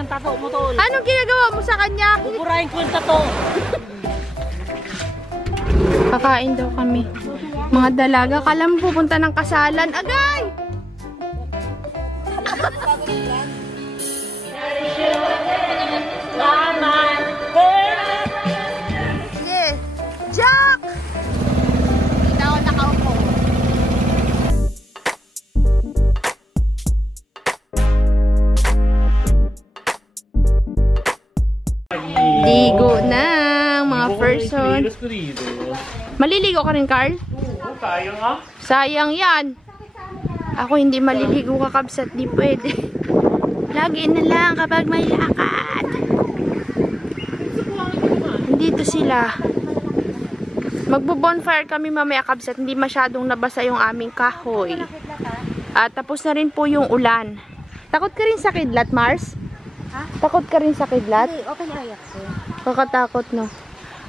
yung tato mo, tol. Anong ginagawa mo sa kanya? Buburahin ko yung tato. Kakain daw kami. Mga dalaga, kala mo pupunta ng kasalan. Agay! Salamat! Sige! Jack! Dito ako nakaupo. Ligo na mga person. Maliligo ka rin, Carl? Tayo nga. Sayang yan. Ako hindi maliligo kakabsat, di pwede. Lagi na lang kapag may lakad. Dito sila. Magbo-bonfire kami mamaya kabsat. Hindi masyadong nabasa yung aming kahoy. At tapos na rin po yung ulan. Takot ka rin sa kidlat, Mars? Ha? Takot ka rin sa kidlat? Hindi, open area ko. Kakatakot, no?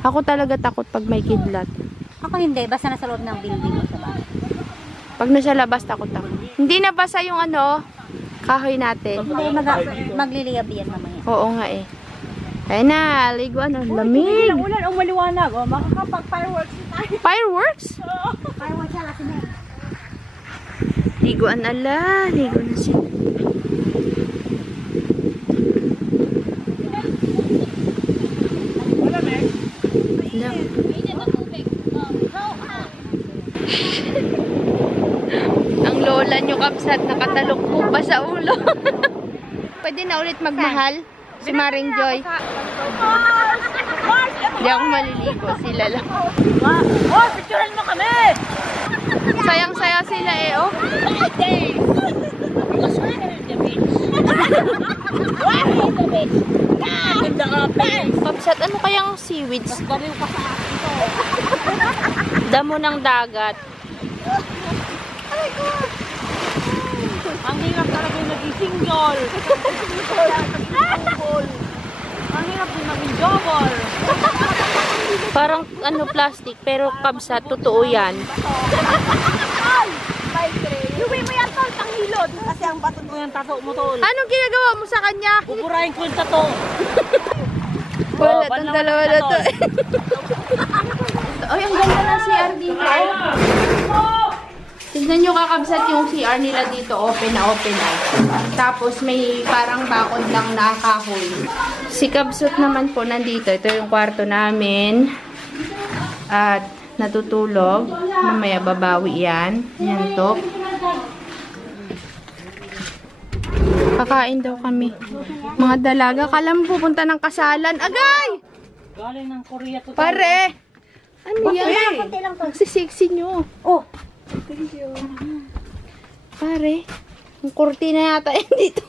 Ako talaga takot pag may kidlat. Ako hindi, basta nasa loob ng building o sa bahay. Pag nasa labas, takot ako. Hindi nabasa yung ano, kahoy natin. Hindi, magliliyab yan mamaya. Oo nga eh. Ayun na, liguan. Ang lamig. Ulan, ang maliwanag. Oh, makakapag-fireworks tayo. Fireworks? Fireworks yan, asin na eh. Liguan ala. Ligo na sila. Ang lola nyo kapsat nakatalukbog pa sa ulo. Pwede na ulit magmahal si Maring Joy. Hindi ako maliligo, sila lang. Oh, picturean mo kami! Sayang-saya sila eh, oh. Kapsat, ano kayang seaweeds? Bariw ka sa akin to. Damo ng dagat. Ang hirap talaga yung naging single. Ang hirap din maging double. Parang ano plastic, pero kabsat, totoo yan. Iuwi mo yan, tol, tanghilod. Kasi ang baton mo yung tato mo, tol. Anong ginagawa mo sa kanya? Buburahin ko yung tato. Wala, itong dalawa na to. Ay, ang ganda ng CR dito. Tignan nyo kakabsat yung CR nila dito, open na open na. Tapos may parang bakod lang na kahoy. Si Kabsat naman po nandito. Ito yung kwarto namin. At natutulog. Mamaya babawi yan. Yan to. Kakain daw kami. Mga dalaga. Kala mo pupunta ng kasalan. Agay! Galing ng Korea to. Pare! Ano yan? Konti lang to. Sexy nyo. Oh! Pare, ang kurtina yata yun dito.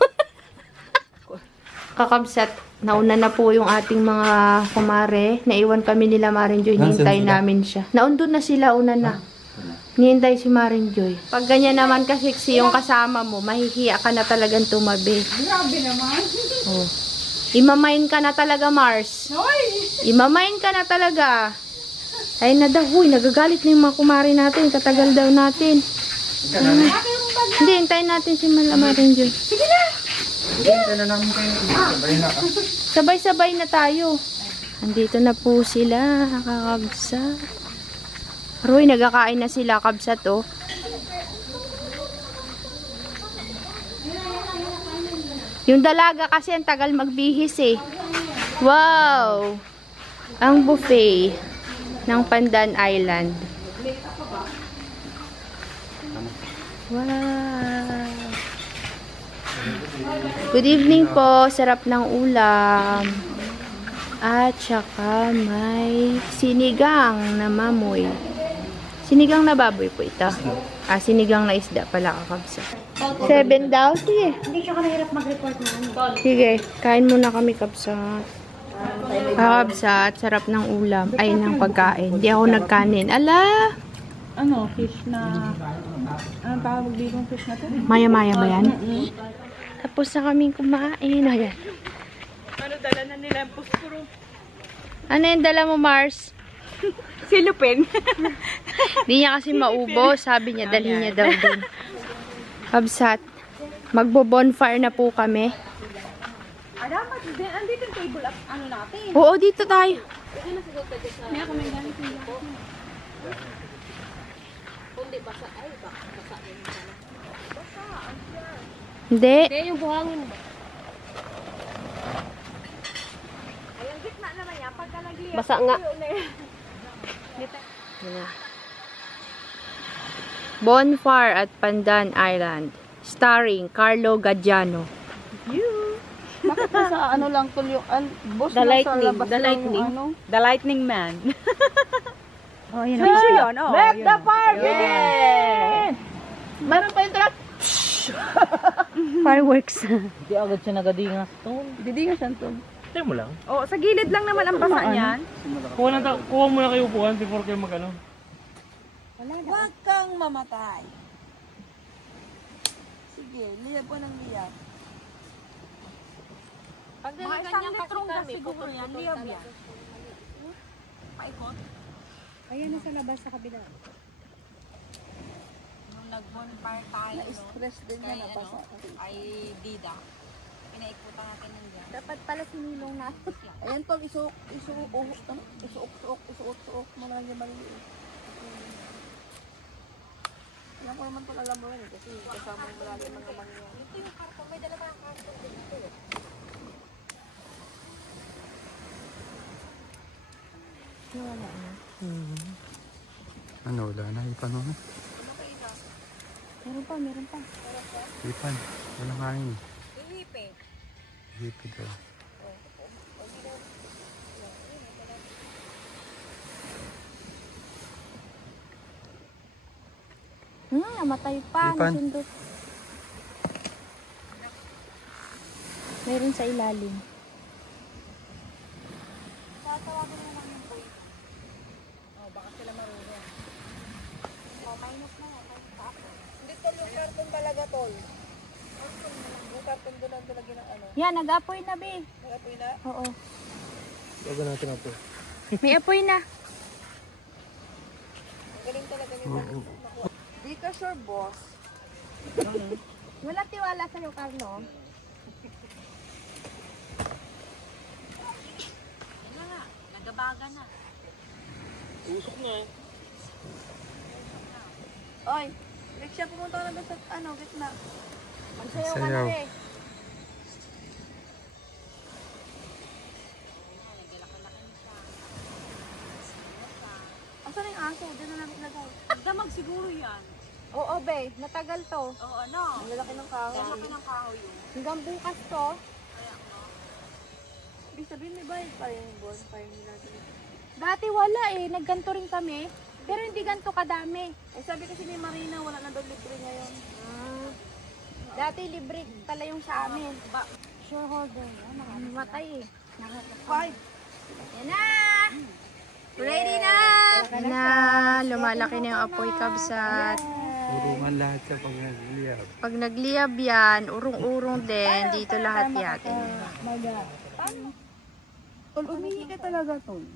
Kakabsat, nauna na po yung ating mga kumare. Naiwan kami nila Maring Joy. Hintay namin siya. Naundun na sila, una na. Nihintay si Maring Joy. Pag ganyan naman kasiksi yung kasama mo, mahihiya ka na talagang tumabi. Grabe naman. Oh. Imamain ka na talaga, Mars. Imamain ka na talaga. Ay na daw, huy, nagagalit na yung mga kumari natin. Katagal daw natin. Hindi, hintayin natin si Maring Joy. Sige na! Sabay-sabay na tayo. Andito na po sila, kakabsat. Roy, nagkakain na sila, kabsat, oh. Yung dalaga kasi ang tagal magbihis, eh. Wow! Ang buffet ng Pandan Island. Wow! Good evening po. Sarap ng ulam. At saka may sinigang na mamoy. Sinigang na baboy po ito. Ah, sinigang na isda pala kakabsa. 7 daw? Sige. Hindi siya ka nahirap mag-report na ano. Sige, kain muna kami kabsat. Kabsat, sarap ng ulam. Ay, ng pagkain. Hindi ako nagkanin. Ala! Ano, fish na... Ano tawag dito yung fish na to? Maya-maya ba yan? Tapos na kaming kumain. Ayan. Ano, dala na nila yung puspuro? Ano yung dala mo, Mars? Silupin. Hindi niya kasi maubos. Sabi niya, dalhin niya daw dun. Kabsat, magbo-bonfire na po kami. dapat din. Andito yung table up. Ano natin? Oo, dito tayo. May ako may gamit yung Hindi. yung buhangin mo. Ayun, gitna naman yan. Pagka nagliyak. Basa nga. Bonfire at Pandan Island. Starring Carlo Gadiano. Bakit sa ano lang tol yung boss The lang lightning, sa labas the lang lightning. yung ano? The Lightning Man. Oh, yun. Picture yun, oh. Let yun. the fire begin! Meron pa yung truck. Fireworks. Hindi agad siya nagadingas to. Didingas yan tol. Tayo mo lang. Oh, sa gilid lang naman ang basa niyan. Kuha muna kayo upuan before kayo mag-ano. Huwag kang mamatay. Sige, liyab po ng liyab. Pag Mga isang litrong gas siguro yan, liyab yan. Paikot. Ayan na sa labas sa kabila. Nung nag-bonfire tayo, Na-stress din yan, nabasa. ay dida. Pinaikutan natin ng dyan. Dapat pala sinilong na. Ayan tol, isuok mo na lang yung maliliit. Alam ko naman tol, alam mo yun kasi kasama mo lagi ang mga mangyayari. Ito yung karton, may dala pa ang karton dito. Ano, wala na. Ipan mo. Meron pa. Ipan. Walang kain. Ihipe. Hipi daw. Namatay pa. Ipan. Nasundot. Meron sa ilalim. Hindi tol, yung karton talaga tol. Yung karton doon ang tulagin ng ano. Yan, nag-apoy na, be. Nakapoy na. Oo. Bago natin ito. May apoy na. Ang galing talaga nito. Di ka sure, boss. Wala tiwala sa'yo, Carlo. Yan na nga, nagabaga na. Usok na eh. Oy, Riksha, pumunta ka na doon sa ano, gitna. Magsayaw ka na, Sayaw. be. Asan yung aso? Diyan na namin ilagay. Damag siguro yan. Oo, be. Matagal to. Oo, ano? Ang lalaki ng kahoy. Laki ng kahoy yun. Hanggang bukas to. Ibig sabihin, may bayad pa yung bonfire nila dito. Dati wala eh. Nagganto rin kami. Pero hindi ganto kadami. Eh, sabi kasi ni Marina, wala na daw libre ngayon. Dati libre pala yung sa amin. Sure holder. Namatay eh. Five. Yan na! Ready na! Yan na, lumalaki na yung apoy kabsat. Urungan lahat sa pag-naguliyab. Pag nagliyab yan, urong-urong din, dito lahat yatin. Tol, umihi ka talaga, tol.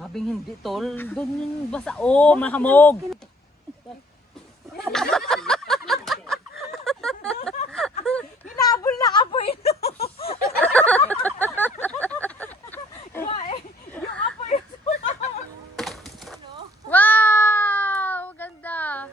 Habing hindi tol, doon yung basa. Oh, mahamog! Hinabol na apoy ito. Wow! Ganda!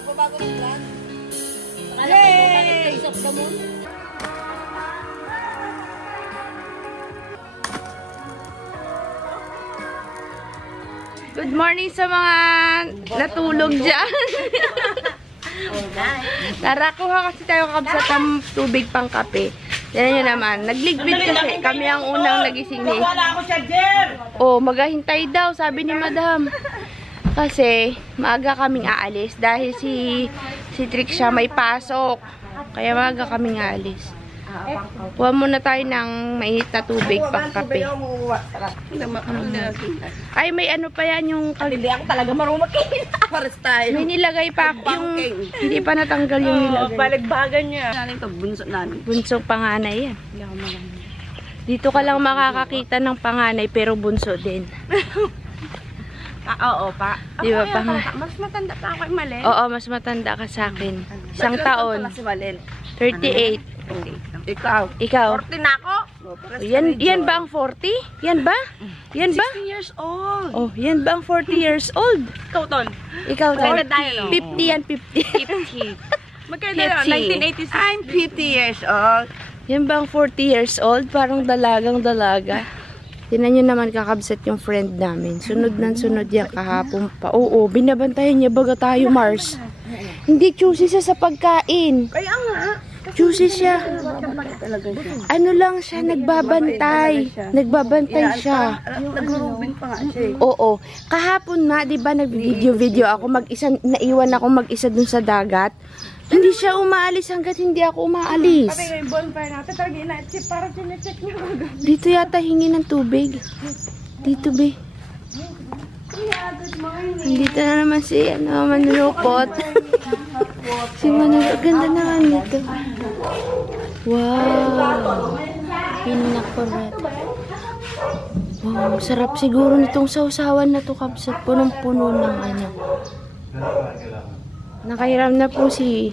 Magbabago ng plan. Good morning sa mga natulog dyan. Tara, kuha kasi tayo kabsat ng tubig pang kape. Yan nyo naman. Nagligpit kasi. Kami ang unang nagising ni. Oh, maghahintay daw, sabi ni Madam. Kasi, maaga kaming aalis. Dahil si Trixia may pasok. Kaya maaga kaming aalis. Kuha muna tayo ng mainit na tubig pang kape. Ay, may ano pa yan yung... Hindi ako talaga marunong magkita. Pares tayo. May nilagay pa yung... Hindi pa natanggal yung nilagay. Balagbagan niya. Nanin to, bunso namin. Bunso panganay yan. Dito ka lang makakakita ng panganay pero bunso din. Oo pa. Di ba panganay? Mas matanda pa ako yung Malen. Oo, mas matanda ka sa akin. Isang taon. Si Malen. 38. Ikaw. Ikaw. 40 na ako. Yan ba ang 40? Yan ba? Yan ba? 60 years old. Oh, yan ba ang 40 years old? Ikaw, Tol. Ikaw, Magkano tayo, no? 50 yan, 50. Magkano tayo? 1986. I'm 50 years old. Yan ba ang 40 years old? Parang dalagang dalaga. Tinan nyo naman kakabsat yung friend namin. Sunod ng sunod yan kahapon pa. Oo, binabantayan niya baga tayo, Mars. Hindi choosy siya sa pagkain. Kaya nga. Choosy siya. Ano lang siya, nagbabantay. Nagbabantay siya. Nag-grooving pa nga siya. Oo. Kahapon nga, di ba, nag-video ako, mag-isa, naiwan ako mag-isa dun sa dagat. Hindi siya umaalis hanggat hindi ako umaalis. Pati yung bonfire natin, talaga ina-check para sinecheck nyo. Dito yata hingi ng tubig. Dito, be. Dito na naman si, Manulupot. Si Manulupot. Ganda naman dito. Wow. Pinakurat. Wow, sarap siguro nitong sausawan na to, kabsat. Punong-puno ng ano. Nakahiram na po si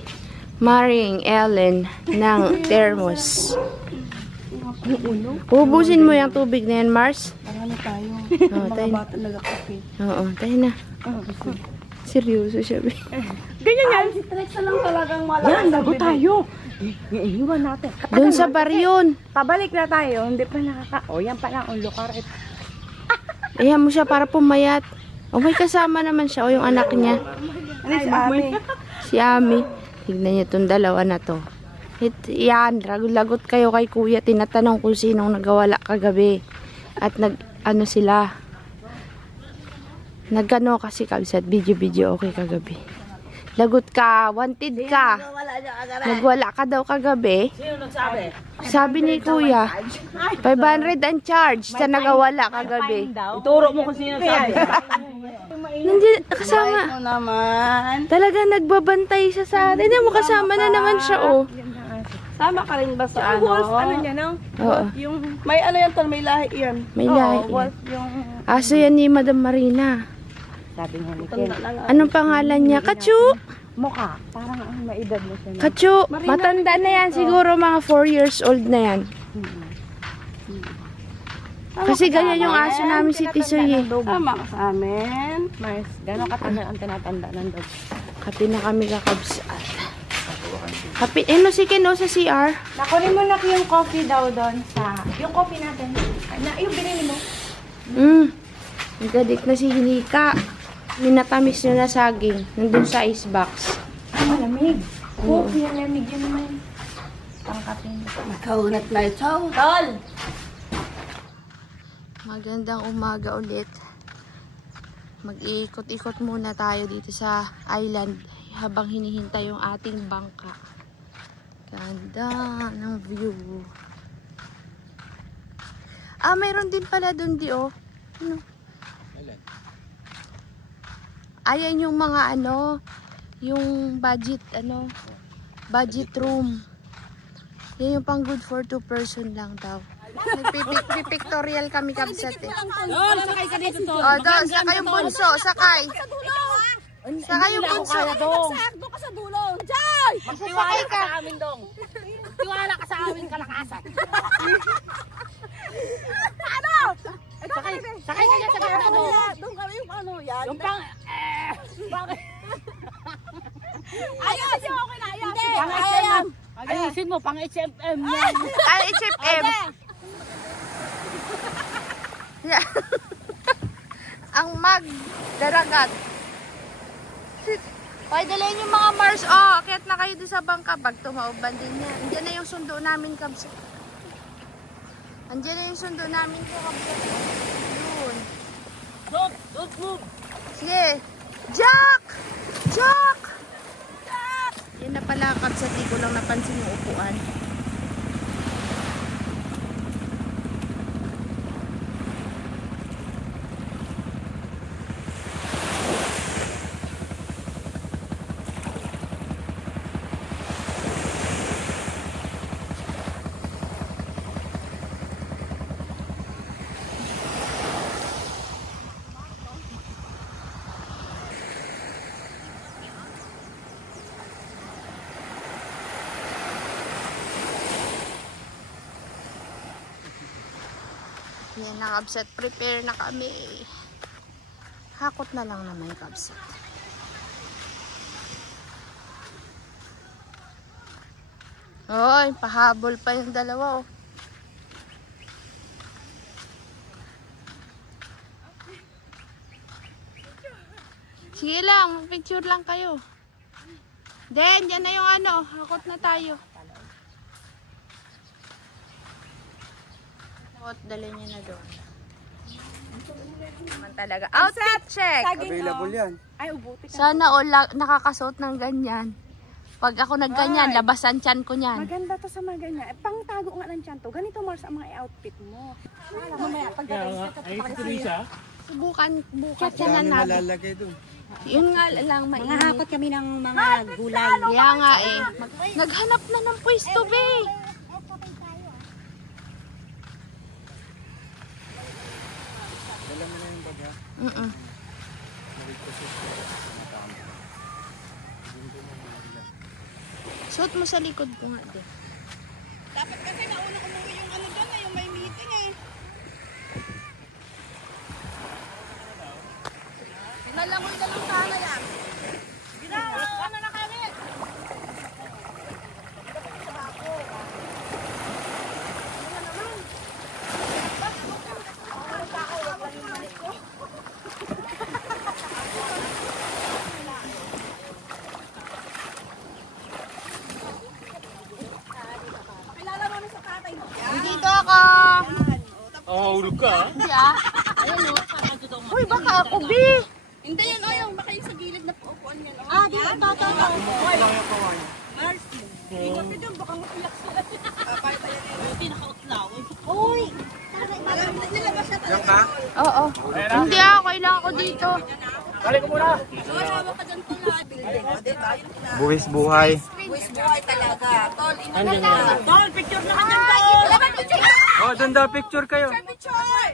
Maring Ellen ng thermos. Ubusin mo yung tubig na yan, Mars. Marami tayo. Oo, tayo na. Bata nagkakape. Oo, tayo na. Seryoso siya, be. Ganyan yan. Si Trexa lang talagang malakas. Yan, lago tayo. Iiwan natin. Doon sa bar yun. Pabalik na tayo. Hindi pa O, yan pa lang. Ang lukar. Ayan mo siya para pumayat. O, may kasama naman siya. O, yung anak niya. Ano si Ami? Si Ami. Tignan niyo itong dalawa na to. Yan, lagot kayo kay kuya. Tinatanong kung sinong nagawala kagabi. At ano sila. Nagano kasi kabsat. Video okay kagabi. Lagot ka. Wanted ka. Nagwala ka daw kagabi. Sino nagsabi? Sabi ni kuya. 500 ang charge sa nagawala kagabi. Ituro mo kung sino nagsabi. Nandiyan, kasama. Ano naman? Talaga nagbabantay siya sa atin. Hindi mo kasama na naman siya, oh. Sama ka rin ba sa ano? Wolf, ano niya, no? Oo. Yung, may ano yan, Tol, may lahi yan. May lahi Oo, wolf yung... Aso yan ni Madam Marina. Sabi niya ni Tanda na nga. Anong pangalan niya? Kachu! Mukha. Parang ang maedad mo siya. Kachu! Matanda na yan. Siguro mga 4 years old na yan. Kasi ganyan yung aso namin si Tisoy, eh. Tama ka sa amin. Mars, gano'ng katagal ang tinatanda ng dog? Kape na kami kakabsat. Kape, ano si Ken, sa CR? Nakunin mo na yung coffee daw doon sa... Yung coffee natin. Yung binili mo. Nagadik na si Hilika. Minatamis nyo na saging. Nandun sa icebox. Malamig. Coffee, malamig yun naman. Pangkapin. Kaunat na ito. Tol! Magandang umaga ulit. Mag-iikot-ikot muna tayo dito sa island habang hinihintay yung ating bangka. Ganda ng view. Ah, mayroon din pala doon di, oh. Ano? Ayan yung mga ano, yung budget, budget room. Yan yung pang good for 2 person lang daw. Nagpipictorial kami kabsat, eh. Tol, sakay ka dito, Tol. O, doon, sakay yung bunso, sakay. Sakay yung bunso. Sakdo ka sa dulo. Jay! Magtiwala ka sa amin, Dong. Magtiwala ka sa amin, kalakasan. Ano? Sakay ka dyan sa ano. Doon kami yung ano yan. Yung pang... Bakit? Ayos! Okay na, ayos. Sige, Pang ayos. HMM. Ayusin mo, pang HMM yan. Ay, HFM. ang magdaragat. Hoy, dalhin yung mga Mars. Oh, akyat na kayo doon sa bangka. Pag tumauban din yan. Andiyan na yung sundo namin, Kabs. Andiyan na yung sundo namin to, Kabs. Yun. Don't move! Sige. Jack! Jack! Yan na pala, Kabs. Di ko lang napansin yung upuan. Yan na, Kabsat. Prepare na kami. Hakot na lang naman, Kabsat. Oy, pahabol pa yung dalawa, oh. Sige lang, picture lang kayo. Then, yan na yung ano, hakot na tayo. Dali niya na doon. Naman talaga. Outfit check! Available yan. Ay, ubuti ka. Sana all nakakasuot ng ganyan. Pag ako nagganyan, labasan tiyan ko niyan. Maganda to sa mga ganyan. Pangtago nga ng tiyan to. Ganito, Mars, ang mga outfit mo. Mamaya, pagdating ka Subukan bukas Kaya yan natin. malalagay doon. Yun nga lang, mainit. Hakot kami ng mga gulay. Kaya nga eh. Naghanap na ng pwesto, be. Dala mo na yung bag ha. Mm-mm. Suot mo sa likod ko nga din. Dapat kasi nauna umuwi yung ano doon na yung may meeting eh. Nalangoy na lang sana yan. Ano na kami? Dito ako. Hulog ka. Hindi ah. Ayun oh. Uy, baka ako, be. Hindi yan o, yung baka yung sa gilid na upuan yan. Ah, di ba? Toto. Ikot ka dyan, baka matilak sila. Buti nakautlaw. Uy! Nilabas na Yan ka? Oo. Hindi ah, kailangan ko dito. Balik ko muna. Sama pa dyan pala, building. O, diba? Yun na. Buwis buhay. Buwis buhay talaga. Tol, Andyan na. Tol, picture naman yan, Tol! Laban picture! Oh, doon daw picture kayo. Picture!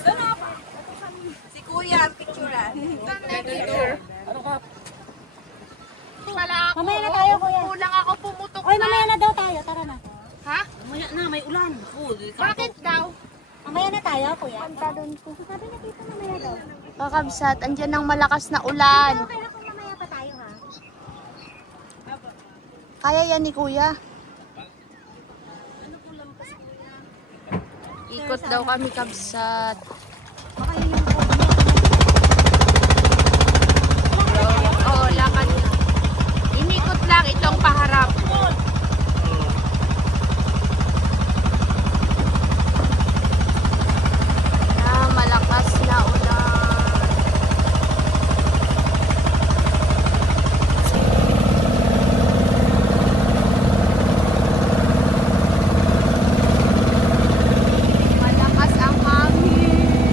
Doon ako. Si Kuya, picturean. Pala ako. Mamaya na tayo, kuya. Kulang ako pumutok Uy, na. mamaya na daw tayo. Tara na. Ha? Mamaya na, may ulan. Bakit daw? Mamaya na tayo, kuya. Pantalon ko. Sabi na dito mamaya daw. Kakabsat, andyan ang malakas na ulan. Okay na kung mamaya pa tayo, ha? Kaya yan ni Kuya. Ikot daw kami, Kabsat. Baka yun yung Oo, lakad. Inikot lang itong paharap. Malakas na ulan. Malakas ang hangin.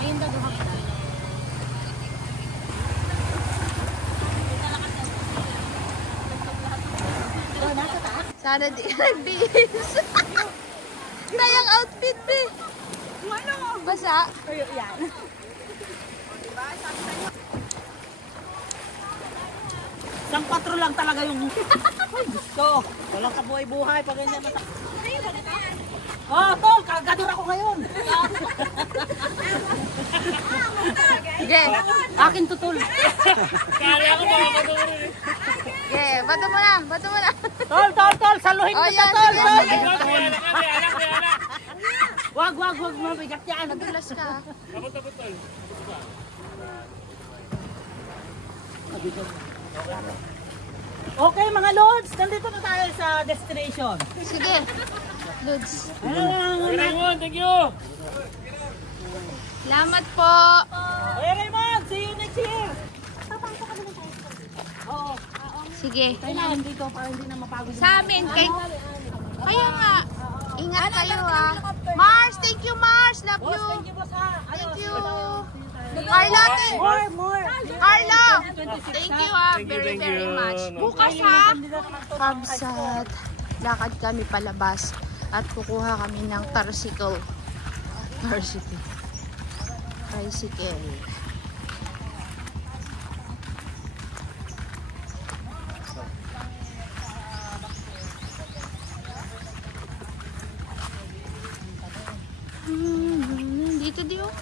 Ayun daw duha ka. Sana di ka nagbihis. Sayang outfit, be. Basa. Yan. Isang 4 lang talaga yung... Ay, gusto. Walang kabuhay-buhay pag ganyan na... Oh, tol, kagador ako ngayon. Sige. Akin to, tol. Sige, bato mo na. Bato mo na. Tol, saluhin Oh, mo yan, to, tol. sige, Tol. sige. Wag, mabigat yan. Nadulas ka. Okay, mga Lods, nandito na tayo sa destination. Sige. Lods. Thank you. Salamat po. Hey, Raymond, see you next year. Oo. Sige. Tayo na dito para hindi na mapagod. Sa amin, kaya nga. Ingat kayo ha. Mars, thank you Mars. Love you. Thank you, boss, ha. Thank you. Carlo, More. Carlo. Thank you ha. Very, very much. Bukas ha. Kabsat. Lakad kami palabas. At kukuha kami ng tricycle. Dito di oh.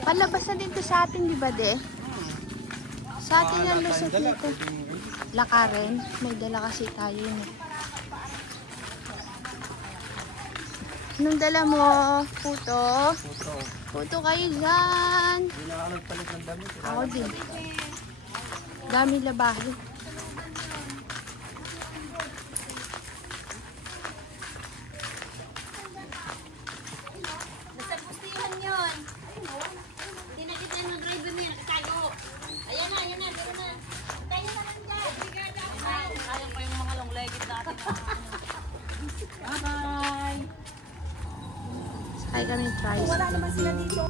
Palabas na dito sa atin, di ba, de? Sa atin ang lusot nito. Lakarin. May dala kasi tayo yun. Anong dala mo? Puto? Puto kayo dyan. Hindi na ako nagpalit ng damit. Ako din. Dami labahin. Nasa pustihan yun. Hindi na kita yung driver na yan. Tayo. Ayan na, dito na. Tayo na lang dyan. Sayang pa yung mga long legged natin. Bye-bye. Sakay kami tricycle. Wala naman sila dito.